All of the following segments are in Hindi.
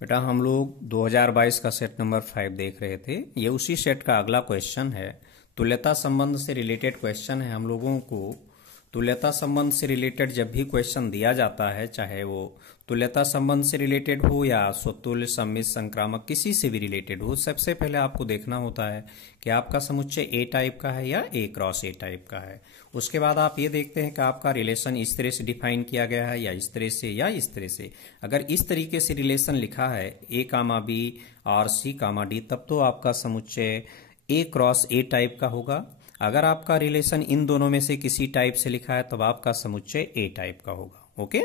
बेटा हम लोग 2022 का सेट नंबर 5 देख रहे थे। ये उसी सेट का अगला क्वेश्चन है। तुल्यता संबंध से रिलेटेड क्वेश्चन है। हम लोगों को तुल्यता संबंध से रिलेटेड जब भी क्वेश्चन दिया जाता है, चाहे वो तुल्यता संबंध से रिलेटेड हो या स्वतुल्य, सममित, संक्रामक, किसी से भी रिलेटेड हो, सबसे पहले आपको देखना होता है कि आपका समुच्चय ए टाइप का है या ए क्रॉस ए टाइप का है। उसके बाद आप ये देखते हैं कि आपका रिलेशन इस तरह से डिफाइन किया गया है या इस तरह से या इस तरह से। अगर इस तरीके से रिलेशन लिखा है ए कामा बी और सी कामा डी, तब तो आपका समुच्चय ए क्रॉस ए टाइप का होगा। अगर आपका रिलेशन इन दोनों में से किसी टाइप से लिखा है तब आपका समुच्चय ए टाइप का होगा। ओके,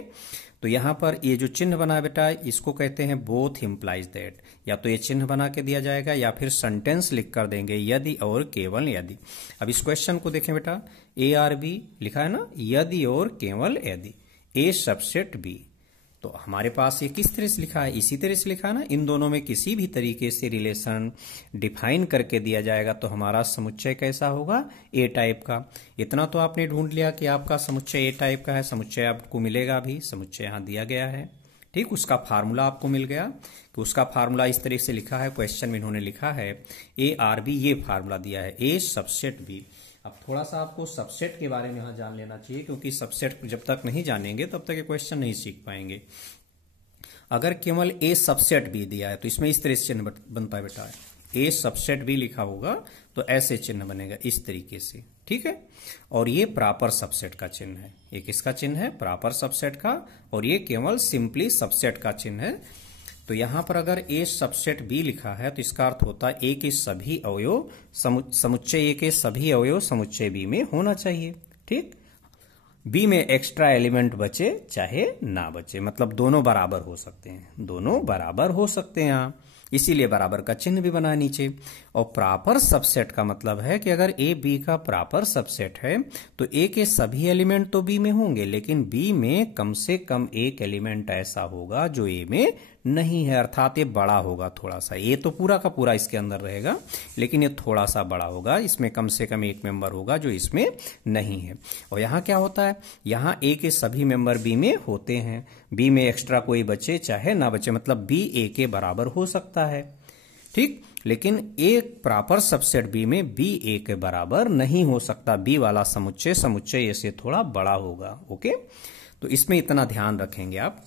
तो यहां पर ये जो चिन्ह बना है बेटा, इसको कहते हैं बोथ इम्प्लाइज दैट। या तो ये चिन्ह बना के दिया जाएगा या फिर सेंटेंस लिख कर देंगे, यदि और केवल यदि। अब इस क्वेश्चन को देखें बेटा, ए आर बी लिखा है ना, यदि और केवल यदि ए सबसेट बी। तो हमारे पास ये किस तरह से लिखा है, इसी तरह से लिखा है ना। इन दोनों में किसी भी तरीके से रिलेशन डिफाइन करके दिया जाएगा तो हमारा समुच्चय कैसा होगा, ए टाइप का। इतना तो आपने ढूंढ लिया कि आपका समुच्चय ए टाइप का है। समुच्चय आपको मिलेगा भी, समुच्चय यहां दिया गया है। ठीक, उसका फार्मूला आपको मिल गया कि उसका फार्मूला इस तरह से लिखा है। क्वेश्चन में इन्होंने लिखा है ए आर बी, ये फार्मूला दिया है ए सबसेट बी। अब थोड़ा सा आपको सबसेट के बारे में यहां जान लेना चाहिए, क्योंकि सबसेट जब तक नहीं जानेंगे तब तक ये क्वेश्चन नहीं सीख पाएंगे। अगर केवल ए सबसेट बी दिया है तो इसमें इस तरह से चिन्ह बनता है बेटा, ए सबसेट बी लिखा होगा तो ऐसे चिन्ह बनेगा इस तरीके से। ठीक है, और ये प्रॉपर सबसेट का चिन्ह है। ये किसका चिन्ह है, प्रॉपर सबसेट का, और ये केवल सिंपली सबसेट का चिन्ह है। तो यहां पर अगर ए सबसेट बी लिखा है तो इसका अर्थ होता है ए के सभी अवयव समुच्चय ए के सभी अवयव समुच्चय बी में होना चाहिए। ठीक, बी में एक्स्ट्रा एलिमेंट बचे चाहे ना बचे, मतलब दोनों बराबर हो सकते हैं, दोनों बराबर हो सकते हैं यहां, इसीलिए बराबर का चिन्ह भी बना नीचे। और प्रॉपर सबसेट का मतलब है कि अगर ए बी का प्रॉपर सबसेट है तो ए के सभी एलिमेंट तो बी में होंगे, लेकिन बी में कम से कम एक एलिमेंट ऐसा होगा जो ए में नहीं है, अर्थात ये बड़ा होगा थोड़ा सा। ए तो पूरा का पूरा इसके अंदर रहेगा, लेकिन ये थोड़ा सा बड़ा होगा, इसमें कम से कम एक मेंबर होगा जो इसमें नहीं है। और यहां क्या होता है, यहां ए के सभी मेंबर बी में होते हैं, बी में एक्स्ट्रा कोई बचे चाहे ना बचे, मतलब बी ए के बराबर हो सकता है। ठीक, लेकिन एक प्रॉपर सबसेट बी में बी ए के बराबर नहीं हो सकता। बी वाला समुच्चय ए से थोड़ा बड़ा होगा। ओके, तो इसमें इतना ध्यान रखेंगे आप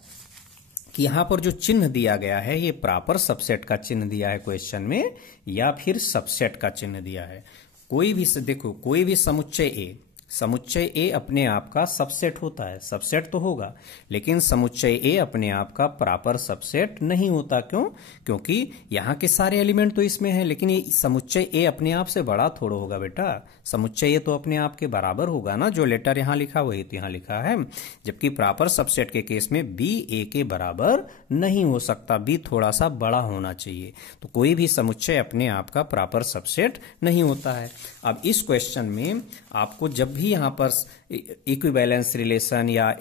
कि यहां पर जो चिन्ह दिया गया है ये प्रॉपर सबसेट का चिन्ह दिया है क्वेश्चन में या फिर सबसेट का चिन्ह दिया है। कोई भी देखो, कोई भी समुच्चय ए अपने आप का सबसेट होता है, सबसेट तो होगा, लेकिन समुच्चय ए अपने आप का प्रॉपर सबसेट नहीं होता। क्यों? क्योंकि यहां के सारे एलिमेंट तो इसमें हैं, लेकिन ये समुच्चय ए अपने आप से बड़ा थोड़ा होगा बेटा। समुच्चय ए तो अपने आप के बराबर होगा ना, जो लेटर यहां लिखा वही तो यहां लिखा है। जबकि प्रॉपर सबसेट के केस में बी ए के बराबर नहीं हो सकता, बी थोड़ा सा बड़ा होना चाहिए। तो कोई भी समुच्चय अपने आप का प्रॉपर सबसेट नहीं होता है। अब इस क्वेश्चन में आपको जब भी यहां पर इक्विवेलेंस रिलेशन या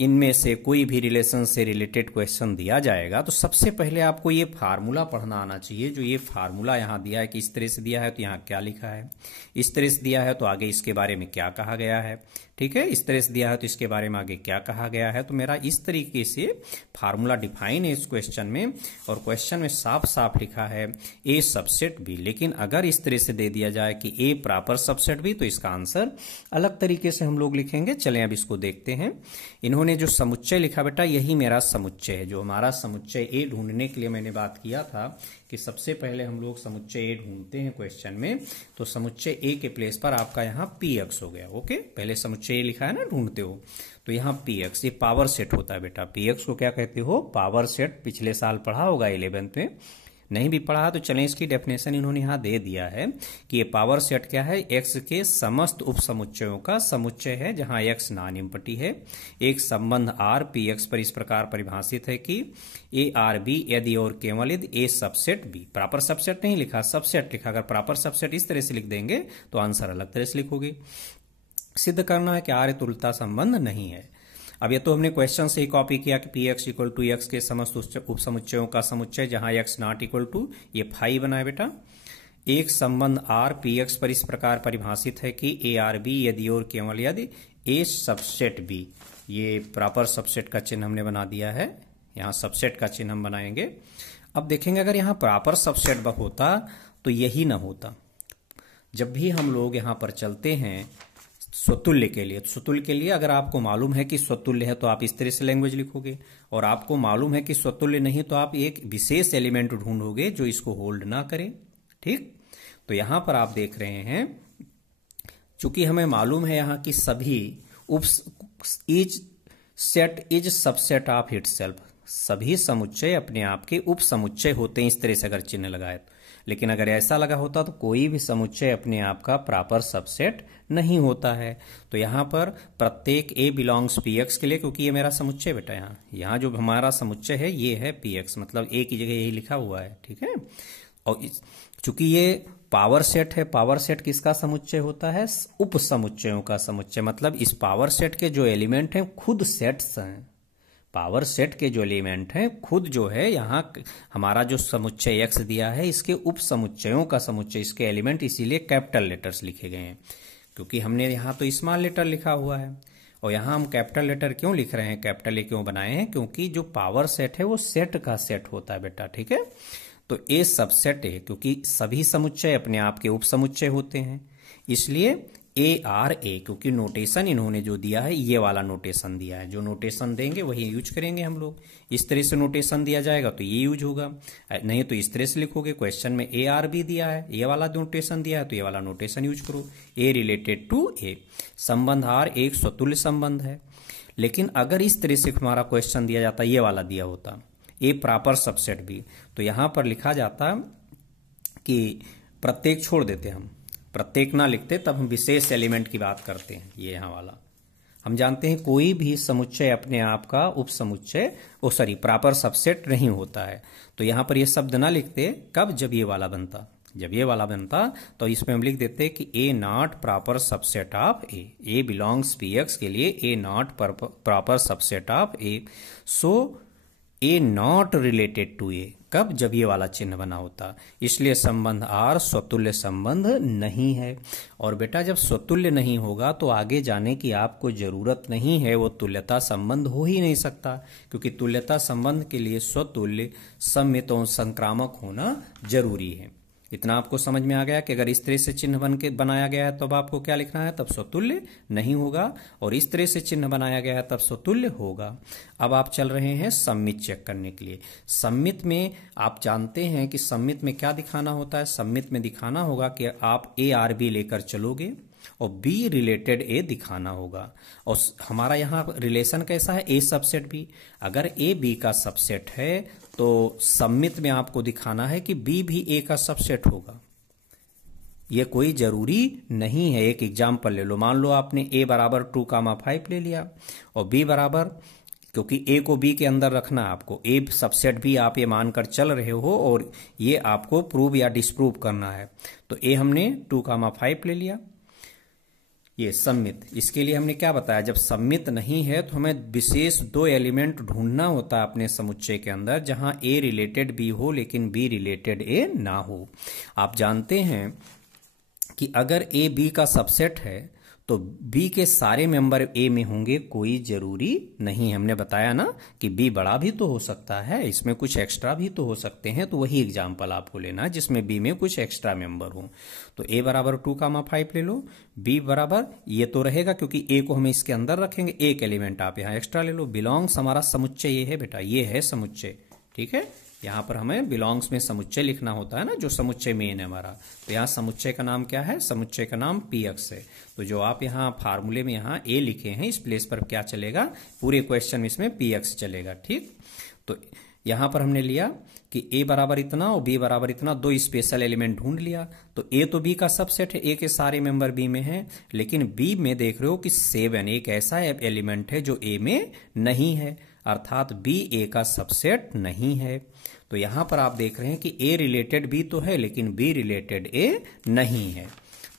इनमें से कोई भी रिलेशन से रिलेटेड क्वेश्चन दिया जाएगा तो सबसे पहले आपको ये फार्मूला पढ़ना आना चाहिए। जो ये फार्मूला यहां दिया है कि इस तरह से दिया है तो यहां क्या लिखा है, इस तरह से दिया है तो आगे इसके बारे में क्या कहा गया है। ठीक है, इस तरह से दिया है तो इसके बारे में आगे क्या कहा गया है। तो मेरा इस तरीके से फार्मूला डिफाइन है इस क्वेश्चन में, और क्वेश्चन में साफ साफ लिखा है ए सबसेट बी। लेकिन अगर इस तरह से दे दिया जाए कि ए प्रॉपर सबसेट बी तो इसका आंसर अलग तरीके से हम लोग लिखेंगे। चलें अब इसको देखते हैं। इन्होंने जो समुच्चय लिखा बेटा, यही मेरा समुच्चय है। जो हमारा समुच्चय ए ढूंढने के लिए मैंने बात किया था कि सबसे पहले हम लोग समुच्चय ए ढूंढते हैं क्वेश्चन में, तो समुच्चय ए के प्लेस पर आपका यहाँ पी एक्स हो गया। ओके, पहले समुच्चय ए लिखा है ना, ढूंढते हो तो यहाँ पी एक्स, ये पावर सेट होता है बेटा। पी एक्स को क्या कहते हो, पावर सेट। पिछले साल पढ़ा होगा 11th में, नहीं भी पढ़ा तो चलें, इसकी डेफिनेशन इन्होंने यहां दे दिया है कि ये पावर सेट क्या है, एक्स के समस्त उपसमुच्चयों का समुच्चय है जहां एक्स नॉन एम्प्टी है। एक संबंध आर पी एक्स पर इस प्रकार परिभाषित है कि ए आर बी यदि और केवल यदि ए सबसेट बी। प्रॉपर सबसेट नहीं लिखा, सबसेट लिखा। अगर प्रॉपर सबसेट इस तरह से लिख देंगे तो आंसर अलग तरह से लिखोगे। सिद्ध करना है कि आर्य तुल्यता संबंध नहीं है। अब ये तो हमने क्वेश्चन से ही कॉपी किया कि P X equal to X के समस्त उपसमुच्चयों का समुच्चय जहां एक्स नॉट इक्वल टू, ये फाई बनाए बेटा। एक संबंध आर पी एक्स पर इस प्रकार परिभाषित है कि ए आर बी यदि और केवल यदि ए सबसेट बी। ये प्रॉपर सबसेट का चिन्ह हमने बना दिया है, यहाँ सबसेट का चिन्ह हम बनाएंगे। अब देखेंगे अगर यहाँ प्रॉपर सबसेट होता तो यही ना होता। जब भी हम लोग यहाँ पर चलते हैं स्वतुल्य के लिए, तो स्वतुल्य के लिए अगर आपको मालूम है कि स्वतुल्य है तो आप इस तरह से लैंग्वेज लिखोगे, और आपको मालूम है कि स्वतुल्य नहीं तो आप एक विशेष एलिमेंट ढूंढोगे जो इसको होल्ड ना करे। ठीक, तो यहां पर आप देख रहे हैं, चूंकि हमें मालूम है यहां की सभी each set is subset of itself, सभी समुच्चय अपने आप के उप समुच्चय होते हैं, इस तरह से अगर चिन्ह लगाए तो। लेकिन अगर ऐसा लगा होता तो कोई भी समुच्चय अपने आप का प्रॉपर सबसेट नहीं होता है। तो यहां पर प्रत्येक ए बिलोंग्स पी एक्स के लिए, क्योंकि ये मेरा समुच्चय बेटा, यहाँ जो हमारा समुच्चय है ये है पी एक्स, मतलब ए की जगह यही लिखा हुआ है। ठीक है, और चूंकि ये पावर सेट है, पावर सेट किसका समुच्चय होता है? उप समुच्चयों का समुच्चय, मतलब इस पावर सेट के जो एलिमेंट हैं खुद सेट्स हैं। पावर सेट के जो एलिमेंट हैं खुद जो है, यहाँ हमारा जो समुच्चय एक्स दिया है इसके उप समुच्चयों का समुच्चय, इसके एलिमेंट, इसीलिए कैपिटल लेटर्स लिखे गए हैं, क्योंकि हमने यहाँ तो स्मॉल लेटर लिखा हुआ है। और यहाँ हम कैपिटल लेटर क्यों लिख रहे हैं, कैपिटल ए क्यों बनाए हैं? क्योंकि जो पावर सेट है वो सेट का सेट होता है बेटा। ठीक है, तो ए सबसेट है, क्योंकि सभी समुच्चय अपने आप के उप समुच्चय होते हैं, इसलिए ए आर ए, क्योंकि नोटेशन इन्होंने जो दिया है ये वाला नोटेशन दिया है, जो नोटेशन देंगे वही यूज करेंगे हम लोग। इस तरह से नोटेशन दिया जाएगा तो ये यूज होगा, नहीं तो इस तरह से लिखोगे। क्वेश्चन में ए आर बी दिया है, ये वाला नोटेशन दिया है तो ये वाला नोटेशन यूज करो। ए रिलेटेड टू ए, संबंध आर एक स्वतुल्य संबंध है। लेकिन अगर इस तरह से हमारा क्वेश्चन दिया जाता, ये वाला दिया होता ए प्रॉपर सबसेट भी, तो यहां पर लिखा जाता कि प्रत्येक छोड़ देते, हम प्रत्येक ना लिखते, तब हम विशेष एलिमेंट की बात करते हैं। ये यहाँ वाला हम जानते हैं कोई भी समुच्चय अपने आप का उप समुच्चय प्रॉपर सबसेट नहीं होता है। तो यहां पर ये शब्द ना लिखते, कब? जब ये वाला बनता, जब ये वाला बनता तो इसमें हम लिख देते कि A not proper subset of A, A belongs P X के लिए A not proper subset of A, so A not related to A. कब? जब ये वाला चिन्ह बना होता। इसलिए संबंध आर स्वतुल्य संबंध नहीं है। और बेटा जब स्वतुल्य नहीं होगा तो आगे जाने की आपको जरूरत नहीं है, वो तुल्यता संबंध हो ही नहीं सकता, क्योंकि तुल्यता संबंध के लिए स्वतुल्य, सममित और संक्रामक होना जरूरी है। इतना आपको समझ में आ गया कि अगर इस तरह से चिन्ह बन के बनाया गया है तब आपको क्या लिखना है, तब स्वतुल्य नहीं होगा, और इस तरह से चिन्ह बनाया गया है तब स्वतुल्य होगा। अब आप चल रहे हैं सम्मित चेक करने के लिए। सम्मित में आप जानते हैं कि सम्मित में क्या दिखाना होता है? सम्मित में दिखाना होगा कि आप ए आर बी लेकर चलोगे और बी रिलेटेड ए दिखाना होगा। और हमारा यहाँ रिलेशन कैसा है? ए सबसेट बी। अगर ए बी का सबसेट है तो सम्मित में आपको दिखाना है कि बी भी ए का सबसेट होगा। यह कोई जरूरी नहीं है। एक एग्जाम्पल ले लो, मान लो आपने ए बराबर 2,5 ले लिया और बी बराबर, क्योंकि ए को बी के अंदर रखना है आपको, ए सबसेट भी आप ये मानकर चल रहे हो और ये आपको प्रूव या डिस्प्रूव करना है। तो ए हमने 2,5 ले लिया, ये सम्मित। इसके लिए हमने क्या बताया, जब सम्मित नहीं है तो हमें विशेष 2 एलिमेंट ढूंढना होता है अपने समुच्चय के अंदर, जहां ए रिलेटेड बी हो लेकिन बी रिलेटेड ए ना हो। आप जानते हैं कि अगर ए बी का सबसेट है तो बी के सारे मेंबर ए में होंगे, कोई जरूरी नहीं। हमने बताया ना कि बी बड़ा भी तो हो सकता है, इसमें कुछ एक्स्ट्रा भी तो हो सकते हैं। तो वही एग्जाम्पल आपको लेना है जिसमें बी में कुछ एक्स्ट्रा मेंबर हो। तो ए बराबर 2,5 ले लो, बी बराबर ये तो रहेगा क्योंकि ए को हम इसके अंदर रखेंगे, एक एलिमेंट आप यहाँ एक्स्ट्रा ले लो। बिलोंग्स हमारा समुच्चय ये है बेटा, ये है समुच्चय। ठीक है, यहाँ पर हमें बिलोंग्स में समुच्चय लिखना होता है ना, जो समुच्चय मेन है हमारा। तो यहाँ समुच्चय का नाम क्या है? समुच्चय का नाम पी एक्स है। तो जो आप यहाँ फार्मूले में यहाँ ए लिखे हैं, इस प्लेस पर क्या चलेगा? पूरे क्वेश्चन में इसमें पी एक्स चलेगा। ठीक, तो यहाँ पर हमने लिया कि ए बराबर इतना और बी बराबर इतना, 2 स्पेशल एलिमेंट ढूंढ लिया। तो ए तो बी का सबसेट है, ए के सारे मेंबर बी में हैं, लेकिन बी में देख रहे हो कि 7 एक ऐसा एलिमेंट है जो ए में नहीं है, अर्थात बी ए का सबसेट नहीं है। तो यहां पर आप देख रहे हैं कि ए रिलेटेड बी तो है लेकिन बी रिलेटेड ए नहीं है।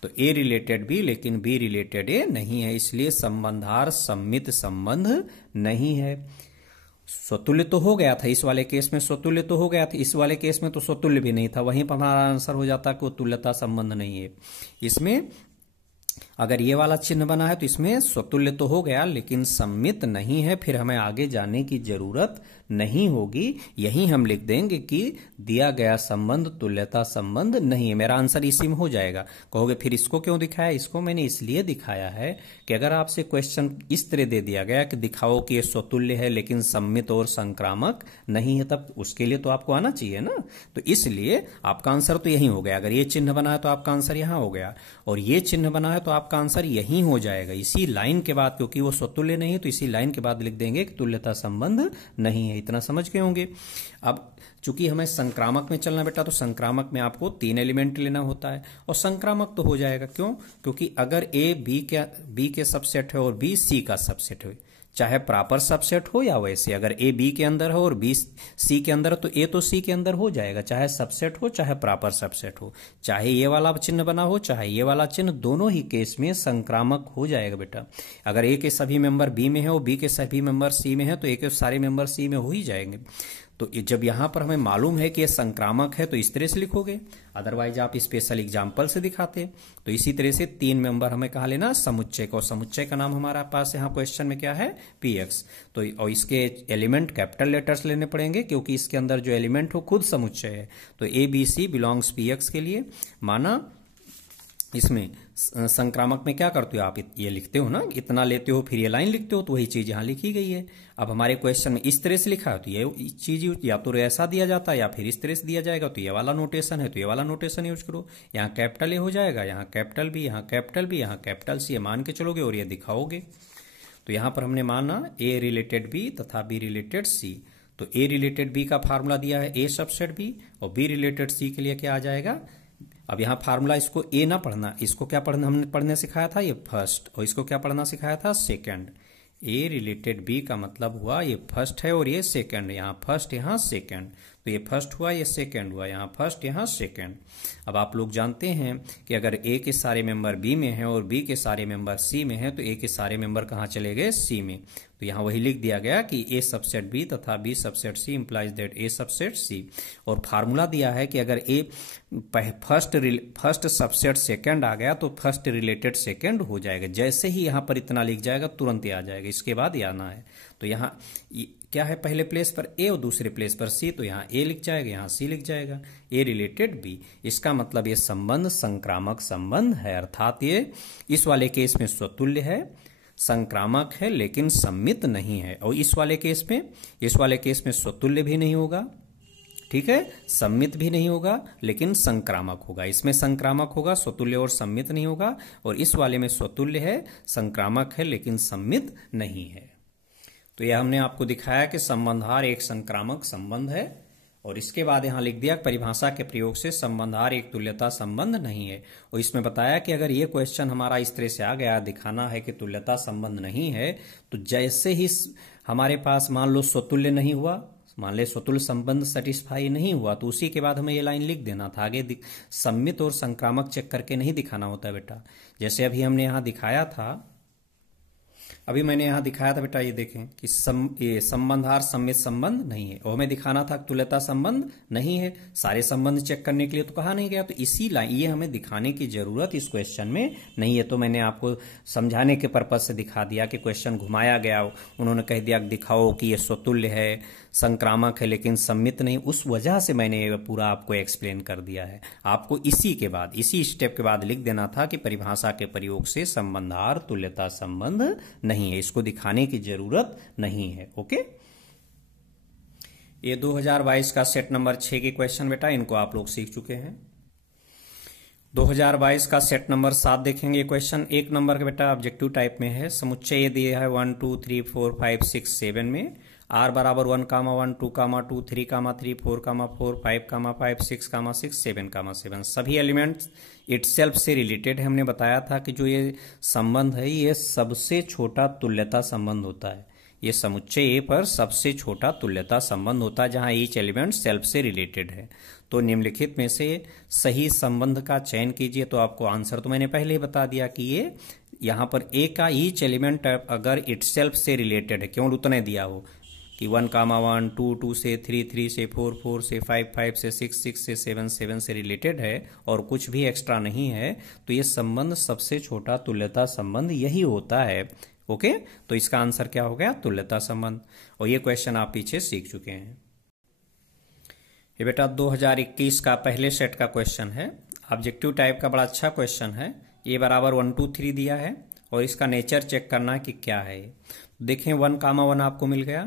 तो ए रिलेटेड बी लेकिन बी रिलेटेड ए नहीं है, इसलिए संबंधार सम्मित संबंध नहीं है। स्वतुल्य तो हो गया था, इस वाले केस में स्वतुल्य तो हो गया था, इस वाले केस में तो स्वतुल्य भी नहीं था, वहीं पर हमारा आंसर हो जाता कि वो तुल्यता संबंध नहीं है। इसमें अगर ये वाला चिन्ह बना है तो इसमें स्वतुल्य तो हो गया लेकिन सम्मित नहीं है, फिर हमें आगे जाने की जरूरत नहीं होगी, यही हम लिख देंगे कि दिया गया संबंध तुल्यता संबंध नहीं है। मेरा आंसर इसी में हो जाएगा। कहोगे फिर इसको क्यों दिखाया? इसको मैंने इसलिए दिखाया है कि अगर आपसे क्वेश्चन इस तरह दे दिया गया कि दिखाओ कि ये स्वतुल्य है लेकिन सम्मित और संक्रामक नहीं है, तब उसके लिए तो आपको आना चाहिए ना। तो इसलिए आपका आंसर तो यही हो गया। अगर ये चिन्ह बना है तो आपका आंसर यहां हो गया, और ये चिन्ह बना है तो आपका आंसर यही हो जाएगा। इसी लाइन के बाद, क्योंकि वो स्वतुल्य नहीं है तो इसी लाइन के बाद लिख देंगे कि तुल्यता संबंध नहीं है। इतना समझ गए होंगे। अब चूंकि हमें संक्रामक में चलना बेटा, तो संक्रामक में आपको 3 एलिमेंट लेना होता है, और संक्रामक तो हो जाएगा। क्यों? क्योंकि अगर ए बी के सबसेट है और बी सी का सबसेट है, चाहे प्रॉपर सबसेट हो या वैसे, अगर ए बी के अंदर हो और बी सी के अंदर हो तो ए तो सी के अंदर हो जाएगा, चाहे सबसेट हो चाहे प्रॉपर सबसेट हो, चाहे ये वाला चिन्ह बना हो चाहे ये वाला चिन्ह, दोनों ही केस में संक्रामक हो जाएगा बेटा। अगर ए के सभी मेंबर बी में है और बी के सभी मेंबर सी में है तो ए के सारे मेंबर सी में हो ही जाएंगे। तो जब यहां पर हमें मालूम है कि ये संक्रामक है तो इस तरह से लिखोगे, अदरवाइज आप स्पेशल एग्जाम्पल से दिखाते। तो इसी तरह से 3 मेंबर हमें कहा लेना समुच्चय को, समुच्चय का नाम हमारा पास यहाँ क्वेश्चन में क्या है? पीएक्स। तो और इसके एलिमेंट कैपिटल लेटर्स लेने पड़ेंगे क्योंकि इसके अंदर जो एलिमेंट हो खुद समुच्चय है। तो A B C belongs PX के लिए माना। इसमें संक्रामक में क्या करते हो आप? ये लिखते हो ना, इतना लेते हो फिर ये लाइन लिखते हो, तो वही चीज यहां लिखी गई है। अब हमारे क्वेश्चन में इस तरह से लिखा है तो ये चीज या तो ऐसा दिया जाता है या फिर इस तरह से दिया जाएगा, तो ये वाला नोटेशन है तो ये वाला नोटेशन यूज करो। यहाँ कैपिटल ए हो जाएगा, यहाँ कैपिटल बी, यहाँ कैपिटल बी, यहाँ कैपिटल सी, मान के चलोगे और ये दिखाओगे। तो यहां पर हमने माना ए रिलेटेड बी तथा बी रिलेटेड सी। तो ए रिलेटेड बी का फार्मूला दिया है ए सबसेट बी, और बी रिलेटेड सी के लिए क्या आ जाएगा? अब यहां फार्मूला इसको ए ना पढ़ना, इसको क्या पढ़ना हमने पढ़ने सिखाया था? ये फर्स्ट। और इसको क्या पढ़ना सिखाया था? सेकंड। ए रिलेटेड बी का मतलब हुआ ये फर्स्ट है और ये सेकंड। यहाँ फर्स्ट यहाँ सेकंड, तो ये फर्स्ट हुआ ये सेकंड हुआ, यहाँ फर्स्ट यहाँ सेकंड। अब आप लोग जानते हैं कि अगर ए के सारे मेंबर बी में हैं और बी के सारे मेंबर सी में हैं तो ए के सारे मेंबर कहाँ चले गए? सी में। तो यहाँ वही लिख दिया गया कि ए सबसेट बी तथा B subset C implies that A subset C. और फार्मूला दिया है कि अगर ए फर्स्ट सबसेट सेकंड आ गया तो फर्स्ट रिलेटेड सेकंड हो जाएगा। जैसे ही यहाँ पर इतना लिख जाएगा तुरंत ही आ जाएगा, इसके बाद ये आना है। तो यहाँ क्या है? पहले प्लेस पर ए और दूसरे प्लेस पर सी, तो यहाँ ए लिख जाएगा, यहाँ सी लिख जाएगा। ए रिलेटेड बी, इसका मतलब ये संबंध संक्रामक संबंध है, अर्थात ये इस वाले केस में स्वतुल्य है, संक्रामक है लेकिन सम्मित नहीं है। और इस वाले केस में स्वतुल्य भी नहीं होगा, ठीक है, सम्मित भी नहीं होगा लेकिन संक्रामक होगा। इसमें संक्रामक होगा, स्वतुल्य और सम्मित नहीं होगा, और इस वाले में स्वतुल्य है, संक्रामक है लेकिन सम्मित नहीं है। तो यह हमने आपको दिखाया कि संबंधार एक संक्रामक संबंध है, और इसके बाद यहां लिख दिया परिभाषा के प्रयोग से संबंधार एक तुल्यता संबंध नहीं है। और इसमें बताया कि अगर ये क्वेश्चन हमारा इस तरह से आ गया, दिखाना है कि तुल्यता संबंध नहीं है, तो जैसे ही हमारे पास मान लो स्वतुल्य नहीं हुआ, मान ले स्वतुल्य संबंध सेटिस्फाई नहीं हुआ, तो उसी के बाद हमें ये लाइन लिख देना था। आगे सम्मित और संक्रामक चेक करके नहीं दिखाना होता बेटा। जैसे अभी हमने यहां दिखाया था, मैंने यहां दिखाया था बेटा, ये देखें कि ये संबंधार सम्मित संबंध नहीं है, और हमें दिखाना था तुल्यता संबंध नहीं है। सारे संबंध चेक करने के लिए तो कहा नहीं गया, तो इसी लाइन ये हमें दिखाने की जरूरत इस क्वेश्चन में नहीं है। तो मैंने आपको समझाने के पर्पज से दिखा दिया कि क्वेश्चन घुमाया गया, उन्होंने कह दिया दिखाओ कि ये स्वतुल्य है, संक्रामक है लेकिन सम्मित नहीं, उस वजह से मैंने पूरा आपको एक्सप्लेन कर दिया है। आपको इसी स्टेप के बाद लिख देना था कि परिभाषा के प्रयोग से संबंधार तुल्यता संबंध नहीं है, इसको दिखाने की जरूरत नहीं है। ओके, ये 2022 का सेट नंबर 6 के क्वेश्चन बेटा, इनको आप लोग सीख चुके हैं। 2022 का सेट नंबर 7 देखेंगे। क्वेश्चन 1 नंबर का बेटा ऑब्जेक्टिव टाइप में है। समुच्चय ये दिया है 1 2 3 4 5 6 7 में। r बराबर 1 1 2 2 3 3 4 4 5 5 6 6 7 7। सभी एलिमेंट्स इटसेल्फ से रिलेटेड है। हमने बताया था कि जो ये संबंध है ये सबसे छोटा तुल्यता संबंध होता है। ये समुच्चय ए पर सबसे छोटा तुल्यता संबंध होता है जहां ईच एलिमेंट सेल्फ से रिलेटेड है। तो निम्नलिखित में से सही संबंध का चयन कीजिए। तो आपको आंसर तो मैंने पहले ही बता दिया कि ये यहां पर ए का ईच एलिमेंट अगर इटसेल्फ से रिलेटेड है, केवल उतने दिया हो कि 1 1 2 2 से 3 3 से 4 4 से 5 5 से 6 6 से 7 7 से रिलेटेड है और कुछ भी एक्स्ट्रा नहीं है, तो ये संबंध सबसे छोटा तुल्यता संबंध यही होता है। ओके, तो इसका आंसर क्या हो गया? तुल्यता संबंध। और ये क्वेश्चन आप पीछे सीख चुके हैं। ये बेटा 2021 का पहले सेट का क्वेश्चन है, ऑब्जेक्टिव टाइप का, बड़ा अच्छा क्वेश्चन है। ए बराबर 1 2 3 दिया है और इसका नेचर चेक करना कि क्या है। देखें 1, 1 आपको मिल गया,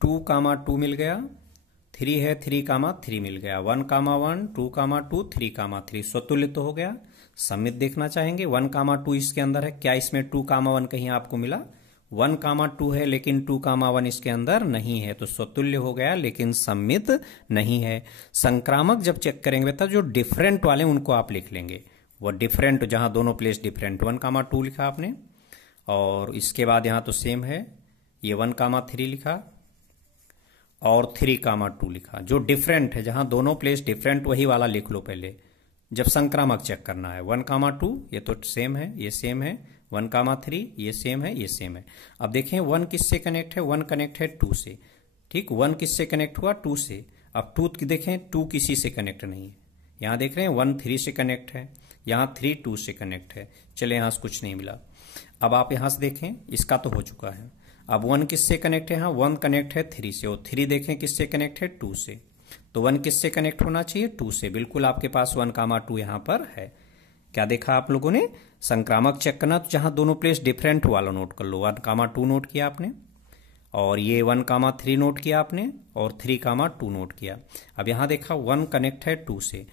2, 2 मिल गया, 3 है, 3, 3 मिल गया, 1, 1, 2, 2, 3, 3 स्वतुल्य तो हो गया। समित देखना चाहेंगे, 1, 2 इसके अंदर है, क्या इसमें 2, 1 कहीं आपको मिला? 1, 2 है लेकिन 2, 1 इसके अंदर नहीं है, तो स्वतुल्य हो गया लेकिन सम्मित नहीं है। संक्रामक जब चेक करेंगे बेटा, जो डिफरेंट वाले उनको आप लिख लेंगे, वो डिफरेंट जहां दोनों प्लेस डिफरेंट, 1, 2 लिखा आपने, और इसके बाद यहां तो सेम है, ये 1, 3 लिखा और 3, 2 लिखा। जो डिफरेंट है जहां दोनों प्लेस डिफरेंट वही वाला लिख लो पहले, जब संक्रामक चेक करना है। 1, 2 ये तो सेम है, ये सेम है, 1, 3 ये सेम है, ये सेम है। अब देखें 1 किससे कनेक्ट है? 1 कनेक्ट है 2 से, ठीक। 1 किससे कनेक्ट हुआ? 2 से। अब 2 देखें, 2 किसी से कनेक्ट नहीं है। यहां देख रहे हैं 1 3 से कनेक्ट है, यहां 3 2 से कनेक्ट है। चले यहां से कुछ नहीं मिला। अब आप यहां से देखें, इसका तो हो चुका है। अब 1 किससे कनेक्ट है? यहाँ 1 कनेक्ट है 3 से, और 3 देखें किससे कनेक्ट है? 2 से। तो 1 किससे कनेक्ट होना चाहिए? 2 से। बिल्कुल आपके पास 1, 2 यहां पर है। क्या देखा आप लोगों ने? संक्रामक चेक करना तो जहां दोनों प्लेस डिफरेंट वाला नोट कर लो। 1, 2 नोट किया आपने, और ये 1, 3 नोट किया आपने, और 3, 2 नोट किया। अब यहां देखा 1 कनेक्ट है 2 से,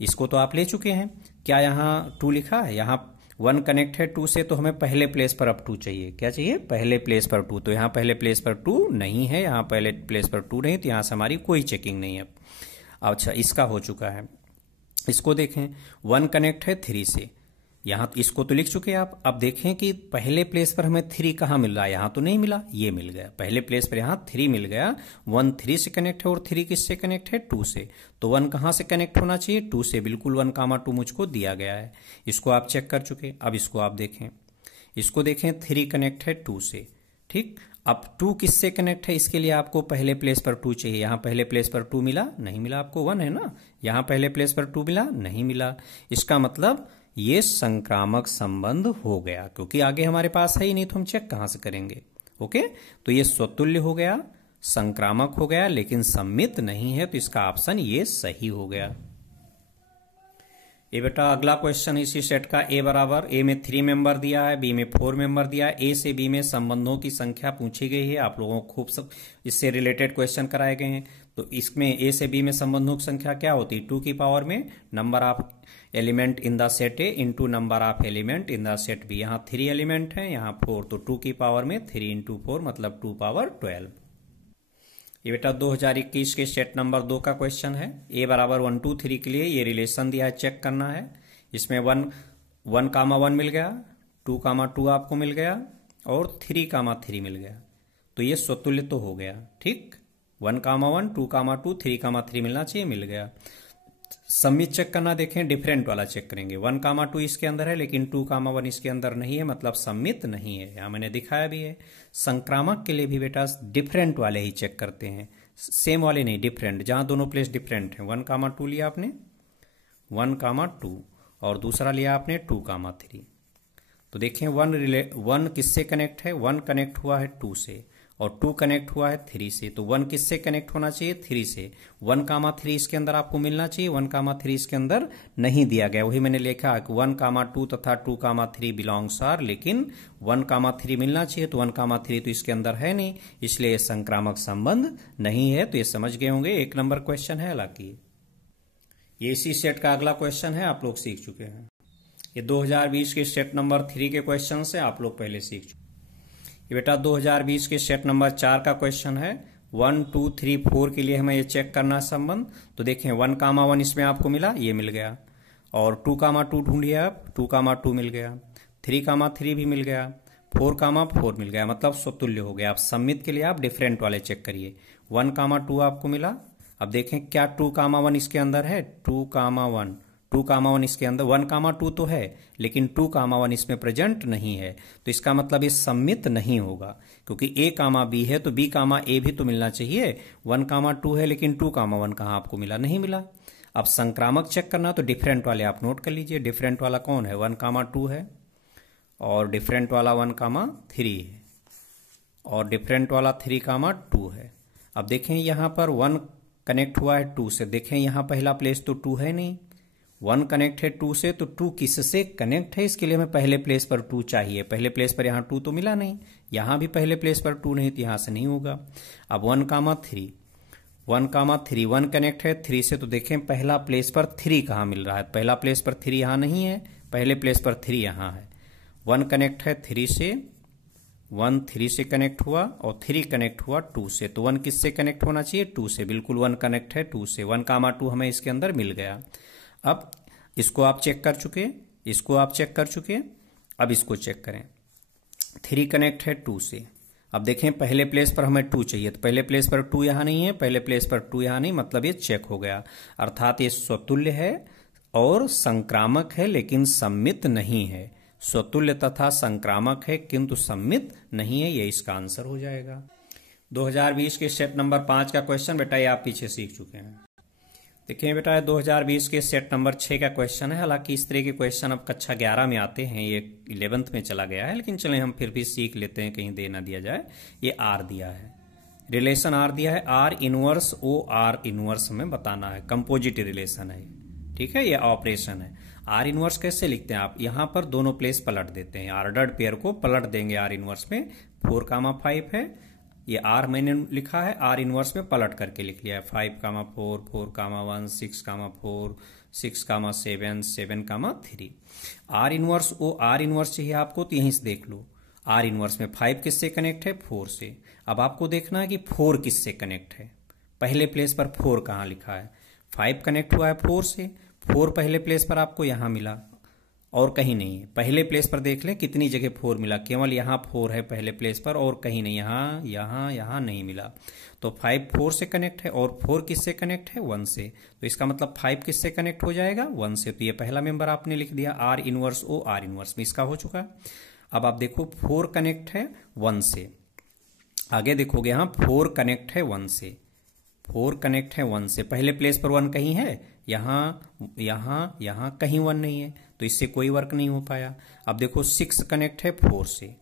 इसको तो आप ले चुके हैं। क्या यहां 2 लिखा है? यहां 1 कनेक्ट है 2 से, तो हमें पहले प्लेस पर अब 2 चाहिए। क्या चाहिए? पहले प्लेस पर 2। तो यहां पहले प्लेस पर 2 नहीं है, यहां पहले प्लेस पर 2 नहीं, तो यहां से हमारी कोई चेकिंग नहीं है। अच्छा, इसका हो चुका है। इसको देखें, 1 कनेक्ट है 3 से, यहां इसको तो लिख चुके आप। अब देखें कि पहले प्लेस पर हमें 3 कहां मिल रहा है? यहां तो नहीं मिला, ये मिल गया। पहले प्लेस पर यहां 3 मिल गया। 1 3 से कनेक्ट है, और 3 किससे कनेक्ट है? 2 से। तो 1 कहां से कनेक्ट होना चाहिए? 2 से। बिल्कुल 1, 2 मुझको दिया गया है, इसको आप चेक कर चुके। अब इसको आप देखें, इसको देखें, 3 कनेक्ट है 2 से, ठीक। अब 2 किससे कनेक्ट है? इसके लिए आपको पहले प्लेस पर 2 चाहिए। यहां पहले प्लेस पर 2 मिला? नहीं मिला। आपको 1 है ना, यहां पहले प्लेस पर 2 मिला? नहीं मिला। इसका मतलब ये संक्रामक संबंध हो गया, क्योंकि आगे हमारे पास है ही नहीं, तो हम चेक कहां से करेंगे? ओके, तो ये स्वतुल्य हो गया, संक्रामक हो गया, लेकिन सम्मित नहीं है, तो इसका ऑप्शन ये सही हो गया। ये बेटा अगला क्वेश्चन इसी सेट का, ए बराबर, ए में 3 मेंबर दिया है, बी में 4 मेंबर दिया है, ए से बी में संबंधों की संख्या पूछी गई है। आप लोगों को खूब सब इससे रिलेटेड क्वेश्चन कराए गए हैं। तो इसमें ए से बी में संबंधों की संख्या क्या होती है? 2 की पावर में number of element in the set A into number of element in the set B. यहाँ 3 एलिमेंट है, यहाँ 4, तो 2 की पावर में 3 इंटू 4 मतलब 2 पावर 12। ये बेटा 2021 के सेट नंबर 2 का क्वेश्चन है। ए बराबर 1 2 3 के लिए ये रिलेशन दिया है, चेक करना है। इसमें 1 1 मिल गया, 2 2 आपको मिल गया, और 3 3 मिल गया। तो ये स्वतुल्य तो हो गया, ठीक। 1 1 2 2 3 3 मिलना चाहिए, मिल गया। सम्मित चेक करना, देखें डिफरेंट वाला चेक करेंगे। 1 2 इसके अंदर है, लेकिन 2 1 इसके अंदर नहीं है, मतलब सम्मित नहीं है। यहां मैंने दिखाया भी है। संक्रामक के लिए भी बेटा डिफरेंट वाले ही चेक करते हैं, सेम वाले नहीं, डिफरेंट, जहां दोनों प्लेस डिफरेंट है। 1 2 लिया आपने, 1 2, और दूसरा लिया आपने 2 3। तो देखें 1 किससे कनेक्ट है? 1 कनेक्ट हुआ है 2 से, और 2 कनेक्ट हुआ है 3 से। तो 1 किससे कनेक्ट होना चाहिए? 3 से। 1 3 इसके अंदर आपको मिलना चाहिए, 1 3 इसके अंदर नहीं दिया गया। वही मैंने लिखा 1 2 तथा 2 3 बिलोंग्स आर, लेकिन 1 3 मिलना चाहिए, तो 1 3 तो इसके अंदर है नहीं, इसलिए संक्रामक संबंध नहीं है। तो ये समझ गए होंगे, 1 नंबर क्वेश्चन है। हालांकि ये इसी सेट का अगला क्वेश्चन है, आप लोग सीख चुके हैं। ये 2020 के सेट नंबर 3 के क्वेश्चन से आप लोग पहले सीख चुके। ये बेटा 2020 के सेट नंबर 4 का क्वेश्चन है। 1 2 3 4 के लिए हमें ये चेक करना है संबंध। तो देखें 1 1 इसमें आपको मिला, ये मिल गया, और 2 2 ढूंढिए आप, 2 2 मिल गया, 3 3 भी मिल गया, 4 4 मिल गया, मतलब स्वतुल्य हो गया। आप सम्मित के लिए आप डिफरेंट वाले चेक करिए। 1 2 आपको मिला। अब देखें क्या 2 1 इसके अंदर है? 2 1 2 1 इसके अंदर, 1 2 तो है, लेकिन 2 1 इसमें प्रेजेंट नहीं है। तो इसका मतलब ये सम्मित नहीं होगा, क्योंकि ए बी है तो बी ए भी तो मिलना चाहिए। 1 2 है, लेकिन 2 1 कहां आपको मिला? नहीं मिला। अब संक्रामक चेक करना, तो डिफरेंट वाले आप नोट कर लीजिए। डिफरेंट वाला कौन है? 1 2 है, और डिफरेंट वाला 1,3 है और डिफरेंट वाला 3,2 है। अब देखें यहाँ पर 1 कनेक्ट हुआ है 2 से। देखें यहाँ पहला प्लेस तो 2 है नहीं, 1 कनेक्ट है 2 से, तो 2 किससे कनेक्ट है इसके लिए हमें पहले प्लेस पर 2 चाहिए। पहले प्लेस पर यहाँ 2 तो मिला नहीं, यहाँ भी पहले प्लेस पर 2 नहीं, तो यहाँ से नहीं होगा। अब 1,3 1 कनेक्ट है 3 से, तो देखें पहला प्लेस पर 3 कहाँ मिल रहा है। पहला प्लेस पर 3 यहाँ नहीं है, पहले प्लेस पर 3 यहाँ है। 1 कनेक्ट है 3 से, 1 3 से कनेक्ट हुआ और 3 कनेक्ट हुआ 2 से, तो 1 किससे कनेक्ट होना चाहिए, 2 से। बिल्कुल 1 कनेक्ट है 2 से, 1,2 हमें इसके अंदर मिल गया। अब इसको आप चेक कर चुके, इसको आप चेक कर चुके, अब इसको चेक करें। 3 कनेक्ट है 2 से। अब देखें पहले प्लेस पर हमें 2 चाहिए, तो पहले प्लेस पर 2 यहाँ नहीं है, पहले प्लेस पर 2 यहाँ नहीं, मतलब ये चेक हो गया। अर्थात ये स्वतुल्य है और संक्रामक है लेकिन सम्मित नहीं है। स्वतुल्य तथा संक्रामक है किंतु सम्मित नहीं है, ये इसका आंसर हो जाएगा। 2020 के सेट नंबर 5 का क्वेश्चन बेटा ये आप पीछे सीख चुके हैं। देखिए बेटा 2020 के सेट नंबर 6 का क्वेश्चन है। हालांकि इस तरह के क्वेश्चन अब कक्षा 11 में आते हैं, ये 11th में चला गया है, लेकिन चलें हम फिर भी सीख लेते हैं, कहीं दे ना दिया जाए। ये आर दिया है, रिलेशन आर दिया है, R inverse O R inverse हमें बताना है, कंपोजिट रिलेशन है, ठीक है, ये ऑपरेशन है। आर इनवर्स कैसे लिखते हैं आप, यहां पर दोनों प्लेस पलट देते हैं, ऑर्डर्ड पेयर को पलट देंगे आर इनवर्स में। 4,5 है, ये आर मैंने लिखा है, आर इनवर्स में पलट करके लिख लिया है। 5,4 4,1 6,4 6,7 7,3। R inverse O R inverse चाहिए आपको, तो यहीं से देख लो। आर इनवर्स में 5 किससे कनेक्ट है, 4 से। अब आपको देखना है कि 4 किससे कनेक्ट है। पहले प्लेस पर 4 कहां लिखा है, 5 कनेक्ट हुआ है 4 से, 4 पहले प्लेस पर आपको यहां मिला और कहीं नहीं है। पहले प्लेस पर देख लें कितनी जगह 4 मिला, केवल यहां 4 है पहले प्लेस पर और कहीं नहीं, यहां नहीं मिला। तो 5 4 से कनेक्ट है और 4 किससे कनेक्ट है, 1 से। तो इसका मतलब 5 किससे कनेक्ट हो जाएगा, 1 से। तो ये पहला मेंबर आपने लिख दिया, R inverse O R inverse में इसका हो चुका। अब आप देखो 4 कनेक्ट है 1 से, आगे देखोगे यहां 4 कनेक्ट है 1 से, 4 कनेक्ट है 1 से। पहले प्लेस पर 1 कहीं है, यहां कहीं 1 नहीं है, तो इससे कोई वर्क नहीं हो पाया। अब देखो 6 कनेक्ट है 4 से,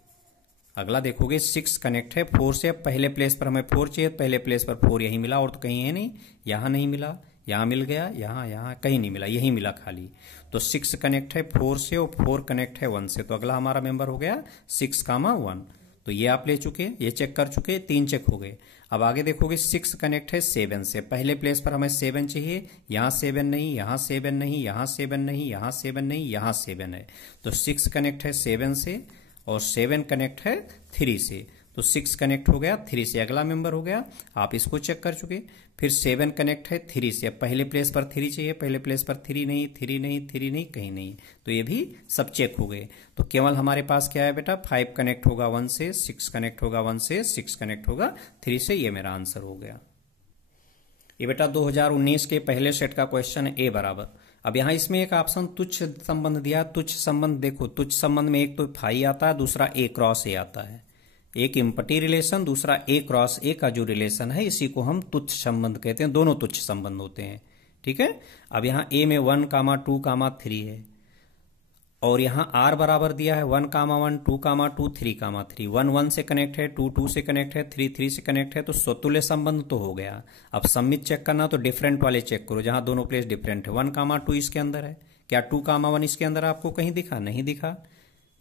अगला देखोगे 6 कनेक्ट है 4 से। अब पहले प्लेस पर हमें 4 चाहिए, पहले प्लेस पर 4 यही मिला और तो कहीं है नहीं, यहां नहीं मिला, यहां मिल गया, यहां कहीं नहीं मिला, यही मिला खाली। तो 6 कनेक्ट है 4 से और 4 कनेक्ट है 1 से, तो अगला हमारा मेंबर हो गया 6,1। तो ये आप ले चुके, ये चेक कर चुके, 3 चेक हो गए। अब आगे देखोगे 6 कनेक्ट है 7 से, पहले प्लेस पर हमें 7 चाहिए, यहां 7 नहीं, यहां 7 नहीं, यहां 7 नहीं, यहां 7 नहीं, यहां 7 है। तो 6 कनेक्ट है 7 से और 7 कनेक्ट है 3 से, तो 6 कनेक्ट हो गया 3 से, अगला मेंबर हो गया, आप इसको चेक कर चुके। फिर 7 कनेक्ट है 3 से, अब पहले प्लेस पर 3 चाहिए, पहले प्लेस पर 3 नहीं, 3 नहीं, 3 नहीं, कहीं नहीं, तो ये भी सब चेक हो गए। तो केवल हमारे पास क्या है बेटा, 5 कनेक्ट होगा 1 से, 6 कनेक्ट होगा 1 से, 6 कनेक्ट होगा 3 से, ये मेरा आंसर हो गया। ये बेटा 2019 के पहले सेट का क्वेश्चन ए बराबर। अब यहां इसमें एक ऑप्शन तुच्छ संबंध दिया। तुच्छ संबंध देखो, तुच्छ संबंध में एक तो फाई आता है, दूसरा ए क्रॉस ए आता है। एक इम्पटी रिलेशन, दूसरा ए क्रॉस ए का जो रिलेशन है इसी को हम तुच्छ संबंध कहते हैं। दोनों तुच्छ संबंध होते हैं, ठीक है। अब यहां ए में 1,2,3 है और यहां आर बराबर दिया है 1,1 2,2 3,3। 1 1 से कनेक्ट है, 2 2 से कनेक्ट है, 3 3 से कनेक्ट है, तो स्वतुल्य संबंध तो हो गया। अब सम्मित चेक करना तो डिफरेंट वाले चेक करो, जहां दोनों प्लेस डिफरेंट है। 1,2 इसके अंदर है, क्या 2,1 इसके अंदर आपको कहीं दिखा, नहीं दिखा।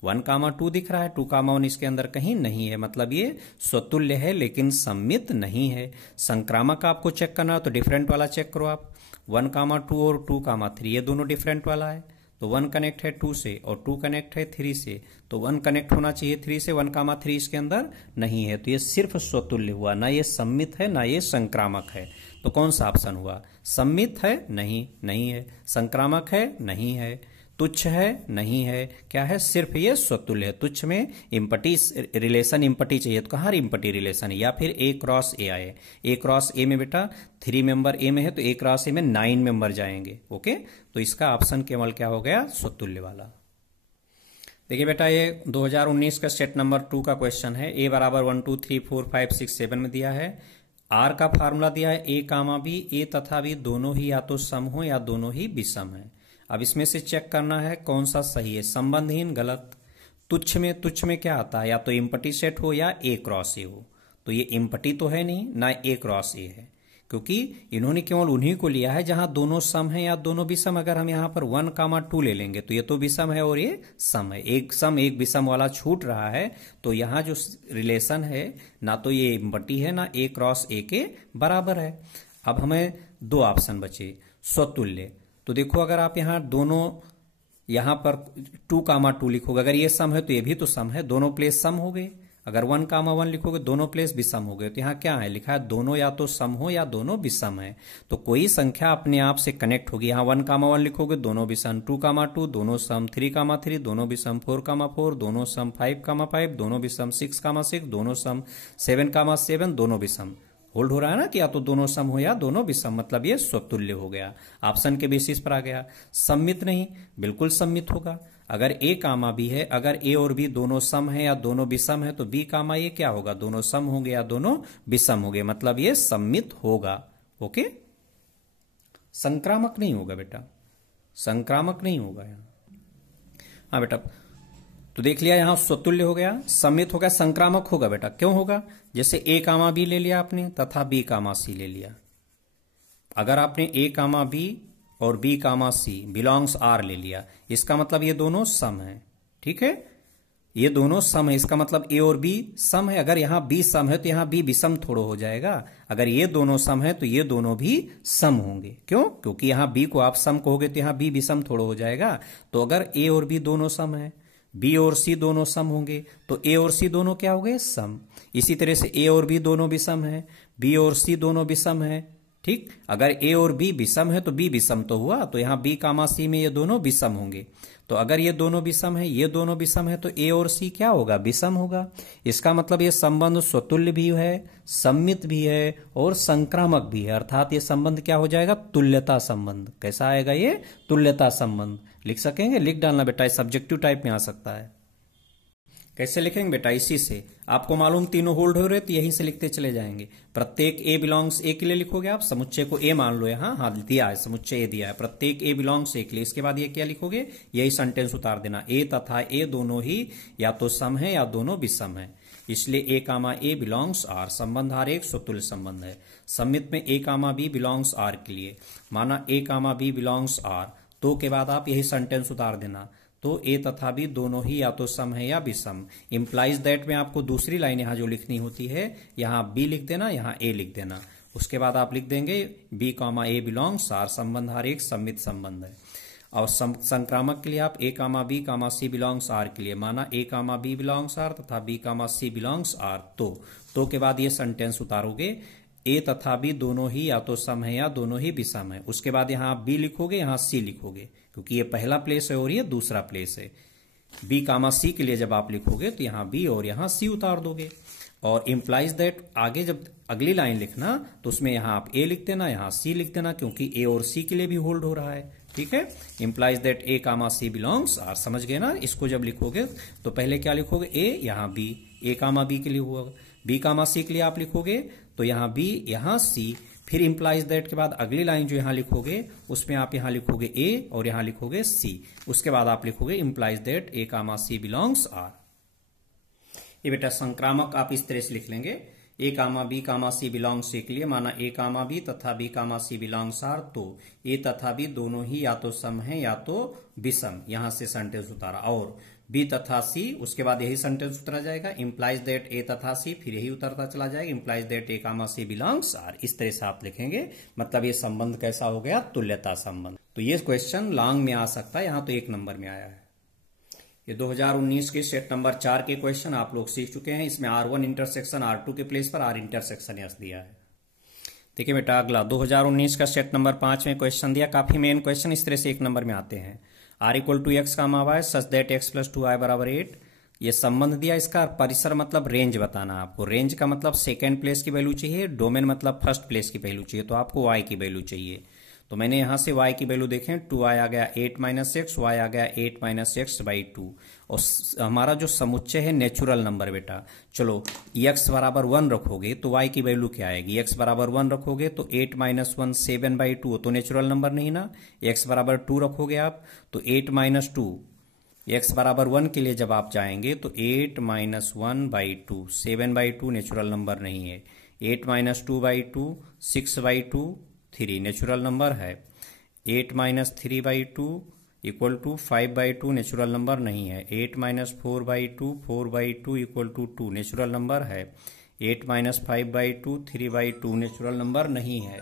1,2 दिख रहा है, 2,1 इसके अंदर कहीं नहीं है, मतलब ये स्वतुल्य है लेकिन सम्मित नहीं है। संक्रामक आपको चेक करना तो डिफरेंट वाला चेक करो आप। 1,2 और 2,3 ये दोनों डिफरेंट वाला है, तो 1 कनेक्ट है 2 से और 2 कनेक्ट है 3 से, तो 1 कनेक्ट होना चाहिए 3 से, 1,3 इसके अंदर नहीं है, तो ये सिर्फ स्वतुल्य हुआ, ना ये सम्मित है ना ये संक्रामक है। तो कौन सा ऑप्शन हुआ, सम्मित है, नहीं है, संक्रामक है, नहीं है, तुच्छ है, नहीं है, क्या है, सिर्फ ये स्वतुल्य है। तुच्छ में इम्पटी रिलेशन, इम्पटी चाहिए तो कहाँ इम्पटी रिलेशन है, या फिर ए क्रॉस ए आए। ए क्रॉस ए में बेटा 3 मेंबर ए में है, तो ए क्रॉस ए में 9 मेंबर जाएंगे, ओके। तो इसका ऑप्शन केवल क्या हो गया, स्वतुल्य वाला। देखिए बेटा ये 2019 का सेट नंबर 2 का क्वेश्चन है। ए बराबर 1 2 3 4 5 6 7 में दिया है। आर का फार्मूला दिया है ए कामा बी, ए तथा बी दोनों ही या तो सम हो या दोनों ही विषम है। अब इसमें से चेक करना है कौन सा सही है। संबंधहीन गलत, तुच्छ में क्या आता है, या तो एम्प्टी सेट हो या ए क्रॉस ए हो। तो ये एम्प्टी तो है नहीं, ना ए क्रॉस ए है, क्योंकि इन्होंने केवल उन्हीं को लिया है जहां दोनों सम है या दोनों विषम। अगर हम यहां पर 1, 2 ले लेंगे तो ये तो विषम है और ये सम है, एक सम एक विषम वाला छूट रहा है। तो यहां जो रिलेशन है ना तो ये एम्प्टी है ना ए क्रॉस ए के बराबर है। अब हमें दो ऑप्शन बचे स्वतुल्य। तो देखो अगर आप यहां पर 2, 2 लिखोगे, अगर ये सम है तो ये भी तो सम है, दोनों प्लेस सम हो गए। अगर 1, 1 लिखोगे दोनों प्लेस विषम हो गए। तो यहाँ क्या है लिखा है, दोनों या तो सम हो या दोनों विषम है। तो कोई संख्या अपने आप से कनेक्ट होगी। यहाँ 1, 1 लिखोगे दोनों विषम, 2, 2 दोनों सम, 3, 3 दोनों विषम, 4, 4 दोनों सम, 5, 5 दोनों विषम, 6, 6 दोनों सम, 7, 7 दोनों विषम। होल्ड हो रहा है ना कि या तो दोनों सम हो या दोनों विषम, मतलब ये स्वतुल्य हो गया, ऑप्शन के बेसिस पर आ गया। सम्मित नहीं, बिल्कुल सम्मित होगा। अगर ए कामा बी है, अगर ए और बी दोनों सम है या दोनों विषम है तो बी कामा ए क्या होगा, दोनों सम होंगे या दोनों विषम होंगे, मतलब ये सम्मित होगा। ओके, संक्रामक नहीं होगा बेटा, संक्रामक नहीं होगा यहाँ। हाँ बेटा, तो देख लिया यहां स्वतुल्य हो गया, सम्मित हो गया, संक्रामक होगा बेटा। क्यों होगा, जैसे ए कामा बी ले लिया आपने तथा बी कामा सी ले लिया। अगर आपने ए कामा बी और B comma C belongs R ले लिया, इसका मतलब ये दोनों सम है। ठीक है, ये दोनों सम है, इसका मतलब ए और बी सम है। अगर यहां बी सम है तो यहां बी विषम थोड़ा हो जाएगा। अगर ये दोनों सम है तो ये दोनों भी सम होंगे। क्यों, क्योंकि यहां बी को आप सम कहोगे तो यहां बी विषम थोड़ा हो जाएगा। तो अगर ए और बी दोनों सम है, बी और सी दोनों सम होंगे, तो ए और सी दोनों क्या हो गए, सम। इसी तरह से ए और बी दोनों विषम है, बी और सी दोनों विषम है। ठीक, अगर ए और बी विषम है तो बी विषम तो हुआ, तो यहां बी कामा सी में ये दोनों विषम होंगे। तो अगर ये दोनों विषम है, ये दोनों विषम है, तो ए और सी क्या होगा, विषम होगा। इसका मतलब ये संबंध स्वतुल्य भी है, सम्मित भी है और संक्रामक भी है। अर्थात ये संबंध क्या हो जाएगा, तुल्यता संबंध। कैसा आएगा ये, तुल्यता संबंध। लिख सकेंगे, लिख डालना बेटा, सब्जेक्टिव टाइप में आ सकता है। कैसे लिखेंगे बेटा, इसी से आपको मालूम तीनों होल्ड हो रहे तो यहीं से लिखते चले जाएंगे। प्रत्येक ए बिलोंग्स ए के लिए लिखोगे आप, समुच्चय को ए मान लो यहाँ, हाँ दिया है, समुच्चय ए दिया है, प्रत्येक ए बिलोंग्स ए के लिए। इसके बाद ये क्या लिखोगे, यही सेंटेंस उतार देना, ए तथा ए दोनों ही या तो सम है या दोनों विषम है। इसलिए ए कामा ए बिलोंग्स आर, संबंध आर एक स्वतुल्य संबंध है। सम्मित में ए कामा बी बिलोंग्स आर के लिए, माना A comma B belongs R, तो के बाद आप यही सेंटेंस उतार देना। तो ए तथा बी दोनों ही या तो सम है या विषम। इंप्लाइज दैट में आपको दूसरी लाइन यहां जो लिखनी होती है, यहां बी लिख देना, यहां ए लिख देना। उसके बाद आप लिख देंगे B comma A belongs R, संबंध हर एक सम्मित संबंध है। और संक्रामक के लिए आप A comma B comma C belongs R के लिए, माना A comma B belongs R तथा B comma C belongs R, तो के बाद ये सेंटेंस उतारोगे, ए तथा बी दोनों ही या तो सम है या दोनों ही विषम है। उसके बाद यहां आप बी लिखोगे, यहां सी लिखोगे, क्योंकि ये पहला प्लेस है और ये दूसरा प्लेस है। बी कामा सी के लिए जब आप लिखोगे तो यहां बी और यहां सी उतार दोगे। और इंप्लाइज दैट आगे जब अगली लाइन लिखना तो उसमें यहां आप ए लिख देना, यहां सी लिख देना, क्योंकि ए और सी के लिए भी होल्ड हो रहा है। ठीक है, implies that A comma C belongs R, समझ गए ना। इसको जब लिखोगे तो पहले क्या लिखोगे, ए यहां बी, ए कामा बी के लिए हुआ, बी कामा सी के लिए आप लिखोगे तो यहां बी यहां सी, फिर इंप्लाइज दैट के बाद अगली लाइन जो यहां लिखोगे उसमें आप यहां लिखोगे ए और यहां लिखोगे सी। उसके बाद आप लिखोगे implies that A comma C belongs R. ये बेटा संक्रामक आप इस तरह से लिख लेंगे, ए comma B comma C belongs ए के लिए, माना ए कामा बी तथा B comma C belongs R, तो ए तथा बी दोनों ही या तो सम है या तो विषम। यहां से सेंटेंस उतारा। और बी तथा सी, उसके बाद यही सेंटेंस उतरा जाएगा, इंप्लाइज दैट ए तथा सी, फिर यही उतरता चला जाएगा, implies that A comma C belongs R. इस तरह से आप लिखेंगे, मतलब ये संबंध कैसा हो गया, तुल्यता संबंध। तो ये क्वेश्चन लॉन्ग में आ सकता है, यहां तो 1 नंबर में आया है। ये 2019 के सेट नंबर 4 के क्वेश्चन आप लोग सीख चुके हैं। इसमें R1 इंटरसेक्शन R2 के प्लेस पर R इंटरसेक्शन S दिया है। देखिए बेटा अगला 2019 का सेट नंबर 5 में क्वेश्चन दिया, काफी मेन क्वेश्चन इस तरह से 1 नंबर में आते हैं। R = x comma y such that x + 2y = 8। ये संबंध दिया, इसका परिसर मतलब रेंज बताना आपको। रेंज का मतलब सेकेंड प्लेस की वैल्यू चाहिए, डोमेन मतलब फर्स्ट प्लेस की वैल्यू चाहिए, तो आपको y की वैल्यू चाहिए। तो मैंने यहां से y की वैल्यू देखें, 2y आ गया 8 - x, y आ गया 8 - x/2। और हमारा जो समुच्चय है नेचुरल नंबर बेटा, चलो x = 1 रखोगे तो y की वैल्यू क्या आएगी, x = 1 रखोगे तो 8 - 1 7/2, तो नेचुरल नंबर नहीं ना। x = 2 रखोगे आप तो 8 - 2 x बराबर 1 के लिए जब आप जाएंगे तो 8 माइनस 1/2, 7/2 नेचुरल नंबर नहीं है। 8 माइनस 2/2, 6/2, 3 नेचुरल नंबर है। 8 minus 3/2 equal to 5/2 natural number नहीं है। 8 minus 4/2, 4/2 equal to 2 natural number है। 8 माइनस 5/2, 3/2 नेचुरल नंबर नहीं है।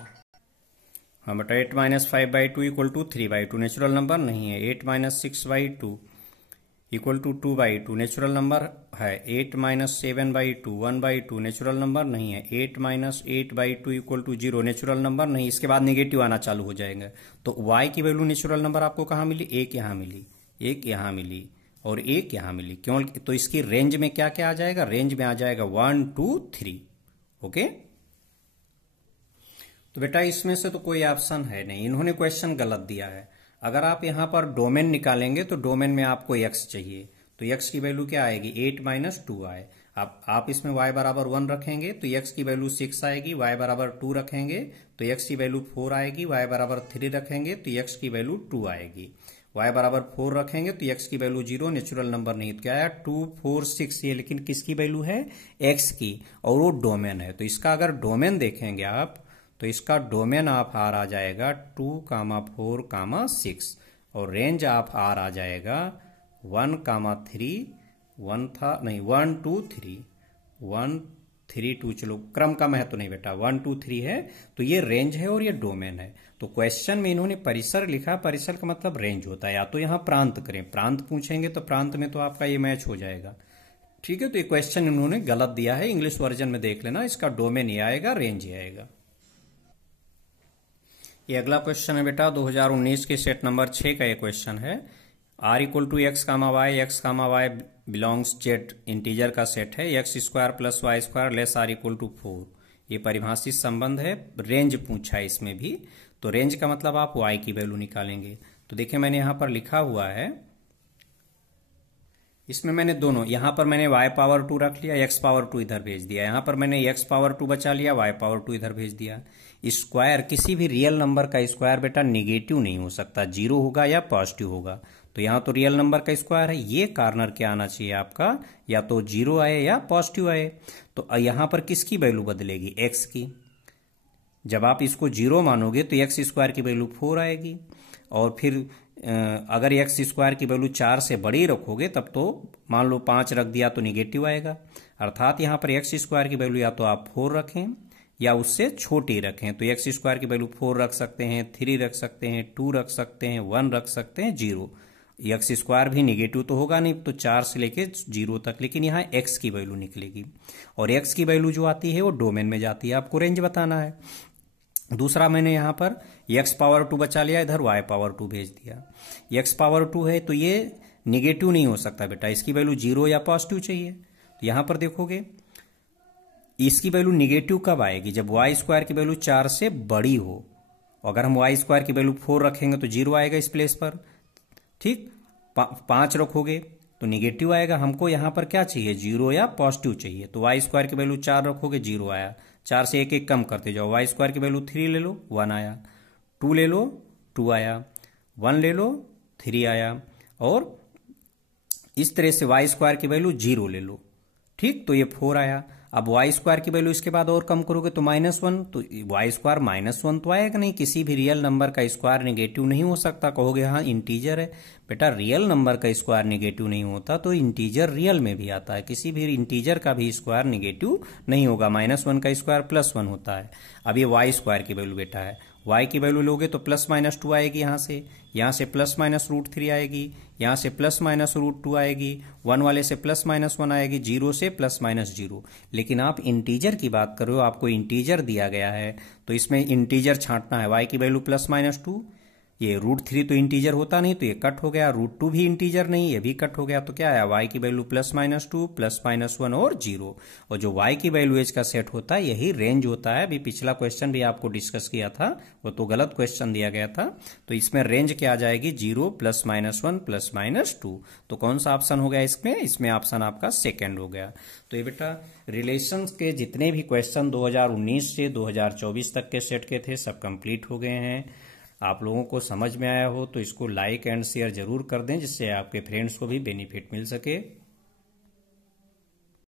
हाँ बेटा 8 minus 5/2 equal to 3/2 natural number नहीं है। 8 minus 6/2 equal to 2/2 natural number है। 8 माइनस 7/2 1/2 नेचुरल नंबर नहीं है। 8 minus 8/2 equal to 0 natural number नहीं। इसके बाद नेगेटिव आना चालू हो जाएगा। तो y की वैल्यू नेचुरल नंबर आपको कहाँ मिली? एक यहाँ मिली, एक यहाँ मिली और एक यहाँ मिली। क्यों? तो इसकी रेंज में क्या क्या आ जाएगा? रेंज में आ जाएगा 1 2 3। ओके, तो बेटा इसमें से तो कोई ऑप्शन है नहीं, इन्होंने क्वेश्चन गलत दिया है। अगर आप यहां पर डोमेन निकालेंगे तो डोमेन में आपको x चाहिए, तो x की वैल्यू क्या आएगी? 8 माइनस 2 आए। आप इसमें y बराबर 1 रखेंगे तो x की वैल्यू 6 आएगी। y बराबर 2 रखेंगे तो x की वैल्यू 4 आएगी। y बराबर 3 रखेंगे तो x की वैल्यू 2 आएगी। y बराबर 4 रखेंगे तो x की वैल्यू 0 नेचुरल नंबर नहीं। तो क्या आया? 2 4 6। ये लेकिन किसकी वैल्यू है? x की, और वो डोमेन है। तो इसका अगर डोमेन देखेंगे आप तो इसका डोमेन आप आर आ जाएगा 2, 4, 6 और रेंज आप आर आ जाएगा 1, 3, 1 था नहीं 1 2 3 1 3 2। चलो क्रम का महत्व नहीं बेटा, 1 2 3 है तो ये रेंज है और ये डोमेन है। तो क्वेश्चन में इन्होंने परिसर लिखा, परिसर का मतलब रेंज होता है। या तो यहां प्रांत करें, प्रांत पूछेंगे तो प्रांत में तो आपका ये मैच हो जाएगा। ठीक है, तो ये क्वेश्चन इन्होंने गलत दिया है। इंग्लिश वर्जन में देख लेना, इसका डोमेन ही आएगा, रेंज ही आएगा। ये अगला क्वेश्चन है बेटा 2019 के सेट नंबर 6 का ये क्वेश्चन है। r equal to X comma Y, X comma Y belongs Z integer का सेट है। X square plus Y square less r equal to 4। ये परिभाषित संबंध है। रेंज पूछा है इसमें भी, तो रेंज का मतलब आप y की वैल्यू निकालेंगे। तो देखिए मैंने यहां पर लिखा हुआ है, इसमें मैंने दोनों, यहां पर मैंने y पावर 2 रख लिया, x पावर 2 इधर भेज दिया। यहां पर मैंने x पावर 2 बचा लिया, y पावर 2 इधर भेज दिया। स्क्वायर, किसी भी रियल नंबर का स्क्वायर बेटा नेगेटिव नहीं हो सकता, जीरो होगा या पॉजिटिव होगा। तो यहां तो रियल नंबर का स्क्वायर है, ये कार्नर क्या आना चाहिए आपका? या तो जीरो आए या पॉजिटिव आए। तो यहां पर किसकी वैल्यू बदलेगी? x की। जब आप इसको जीरो मानोगे तो एक्स स्क्वायर की वैल्यू 4 आएगी। और फिर अगर एक्स स्क्वायर की वैल्यू 4 से बड़ी रखोगे तब तो मान लो 5 रख दिया तो निगेटिव आएगा। अर्थात यहां पर एक्स स्क्वायर की वैल्यू या तो आप 4 रखें या उससे छोटी रखें। तो एक्स स्क्वायर की वैल्यू 4 रख सकते हैं, 3 रख सकते हैं, 2 रख सकते हैं, 1 रख सकते हैं, 0। एक्स स्क्वायर भी निगेटिव तो होगा नहीं, तो 4 से लेके 0 तक, लेकिन यहाँ एक्स की वैल्यू निकलेगी। और एक्स की वैल्यू जो आती है वो डोमेन में जाती है, आपको रेंज बताना है। दूसरा मैंने यहां पर x पावर 2 बचा लिया, इधर y पावर 2 भेज दिया। x पावर 2 है तो ये निगेटिव नहीं हो सकता बेटा, इसकी वैल्यू 0 या पॉजिटिव चाहिए। तो यहां पर देखोगे इसकी वैल्यू निगेटिव कब आएगी? जब y स्क्वायर की वैल्यू 4 से बड़ी हो। अगर हम y स्क्वायर की वैल्यू 4 रखेंगे तो 0 आएगा इस प्लेस पर। ठीक, 5 रखोगे तो निगेटिव आएगा। हमको यहां पर क्या चाहिए? 0 या पॉजिटिव चाहिए। तो y स्क्वायर की वैल्यू 4 रखोगे, 0 आया। 4 से एक एक कम करते जाओ, y स्क्वायर की वैल्यू 3 ले लो, 1 आया। 2 ले लो, 2 आया। 1 ले लो, 3 आया। और इस तरह से y स्क्वायर की वैल्यू 0 ले लो। ठीक, तो ये 4 आया। अब y स्क्वायर की वैल्यू इसके बाद और कम करोगे तो -1, तो y स्क्वायर -1 तो आएगा नहीं। किसी भी रियल नंबर का स्क्वायर नेगेटिव नहीं हो सकता। कहोगे हाँ इंटीजर है बेटा, रियल नंबर का स्क्वायर नेगेटिव नहीं होता, तो इंटीजर रियल में भी आता है। किसी भी इंटीजर का भी स्क्वायर नेगेटिव नहीं होगा। -1 का स्क्वायर +1 होता है। अब ये y स्क्वायर की वैल्यू बेटा है, y की वैल्यू लोगे तो +-2 आएगी। यहाँ से +-√3 आएगी, यहाँ से +-√2 आएगी, 1 वाले से +-1 आएगी, 0 से +-0। लेकिन आप इंटीजर की बात कर रहे हो, आपको इंटीजर दिया गया है तो इसमें इंटीजर छांटना है। y की वैल्यू +-2, ये √3 तो इंटीजर होता नहीं तो ये कट हो गया। √2 भी इंटीजर नहीं, ये भी कट हो गया। तो क्या आया? y की वैल्यू +-2, +-1 और 0। और जो y की वैल्यू एज का सेट होता है यही रेंज होता है। अभी पिछला क्वेश्चन भी आपको डिस्कस किया था, वो तो गलत क्वेश्चन दिया गया था। तो इसमें रेंज क्या आ जाएगी? 0, +-1, +-2। तो कौन सा ऑप्शन हो गया इसमें? इसमें ऑप्शन आपका सेकेंड हो गया। तो ये बेटा रिलेशंस के जितने भी क्वेश्चन 2019 से 2024 तक के सेट के थे सब कंप्लीट हो गए हैं। आप लोगों को समझ में आया हो तो इसको लाइक एंड शेयर जरूर कर दें, जिससे आपके फ्रेंड्स को भी बेनिफिट मिल सके।